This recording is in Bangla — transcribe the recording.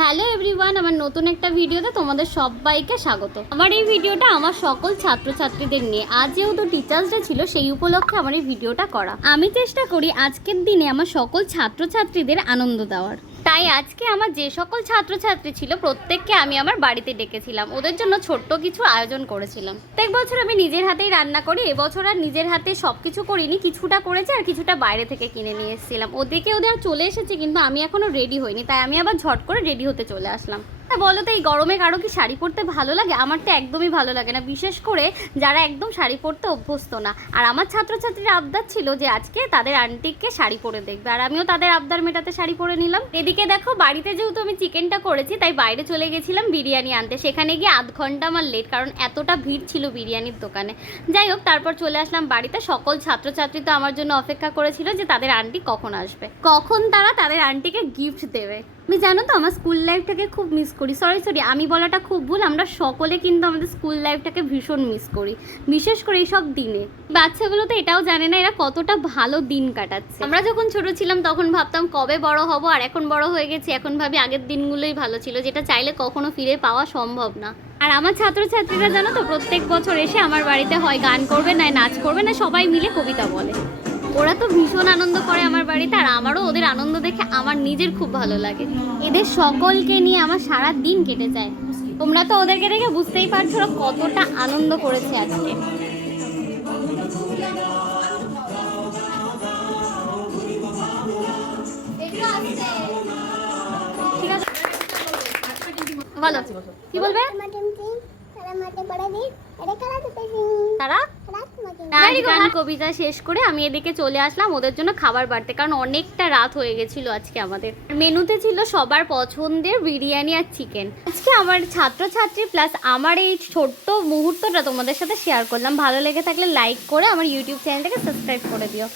হ্যালো এভরিওয়ান, আমার নতুন একটা ভিডিওতে তোমাদের সবাইকে স্বাগত। আমার এই ভিডিওটা আমার সকল ছাত্রছাত্রীদের নিয়ে, আজ যেহেতু টিচার্স ডে ছিল, সেই উপলক্ষে আমার এই ভিডিওটা করা। আমি চেষ্টা করি আজকের দিনে আমার সকল ছাত্রছাত্রীদের আনন্দ দেওয়ার। তাই আজকে আমার যে সকল ছাত্রছাত্রী ছিল, প্রত্যেককে আমি আমার বাড়িতে ডেকেছিলাম। ওদের জন্য ছোট্ট কিছু আয়োজন করেছিলাম। প্রত্যেক বছর আমি নিজের হাতেই রান্না করি, এবছর আর নিজের হাতে সব কিছু করিনি, কিছুটা করেছি আর কিছুটা বাইরে থেকে কিনে নিয়ে এসেছিলাম। ওদেরকে ওদের চলে এসেছে, কিন্তু আমি এখনও রেডি হইনি, তাই আমি আবার ঝট করে রেডি হতে চলে আসলাম। তা বলো তো, এই গরমে কারও কি শাড়ি পরতে ভালো লাগে? আমার তো একদমই ভালো লাগে না। বিশেষ করে যারা একদম শাড়ি পরতে অভ্যস্ত না। আর আমার ছাত্রছাত্রীর আবদার ছিল যে আজকে তাদের আন্টিকে শাড়ি পরে দেখবে। আর আমিও তাদের আবদার মেটাতে শাড়ি পরে নিলাম। এদিকে দেখো, বাড়িতে যেহেতু আমি চিকেনটা করেছি, তাই বাইরে চলে গেছিলাম বিরিয়ানি আনতে। সেখানে গিয়ে আধ ঘণ্টা আমার লেট কারণ এতটা ভিড় ছিল বিরিয়ানির দোকানে। যাই হোক, তারপর চলে আসলাম বাড়িতে। সকল ছাত্রছাত্রী তো আমার জন্য অপেক্ষা করেছিল যে তাদের আন্টি কখন আসবে। কখন তারা তাদের আন্টিকে গিফট দেবে। আমি জানো তো, আমার স্কুল লাইফটাকে খুব মিস করি। সরি সরি আমি বলাটা খুব ভুল, আমরা সকলে কিন্তু আমাদের স্কুল লাইফটাকে ভীষণ মিস করি। বিশেষ করে এইসব দিনে। বাচ্চাগুলো তো এটাও জানে না, এরা কতটা ভালো দিন কাটাচ্ছে। আমরা যখন ছোট ছিলাম, তখন ভাবতাম কবে বড় হব, আর এখন বড় হয়ে গেছি, এখন ভাবি আগের দিনগুলোই ভালো ছিল, যেটা চাইলে কখনো ফিরে পাওয়া সম্ভব না। আর আমার ছাত্রছাত্রীরা জানো তো, প্রত্যেক বছর এসে আমার বাড়িতে হয়, গান করবে না, নাচ করবে না, সবাই মিলে কবিতা বলে। ওরা তো ভীষণ আনন্দ করে আমার বাড়িতে আর আমারও ওদের আনন্দ দেখে আমার নিজের খুব ভালো লাগে। এদের সকলকে নিয়ে আমার সারা দিন কেটে যায়। তোমরা তো ওদেরকে দেখে বুঝতেই পারছ ওরা কতটা আনন্দ করেছে আজকে। বলো কি বলবে? তারা? নাচ গান কবিতা শেষ করে আমি এদিকে চলে আসলাম ওদের জন্য খাবার বাড়তে কারণ অনেকটা রাত হয়ে গেছিল আজকে আমাদের। মেনুতে ছিল সবার পছন্দের বিরিয়ানি আর চিকেন। আজকে আমার ছাত্রছাত্রী প্লাস আমার এই ছোট্ট মুহূর্তটা তোমাদের সাথে শেয়ার করলাম। ভালো লেগে থাকলে লাইক করে আমার ইউটিউব চ্যানেলটাকে সাবস্ক্রাইব করে দিও।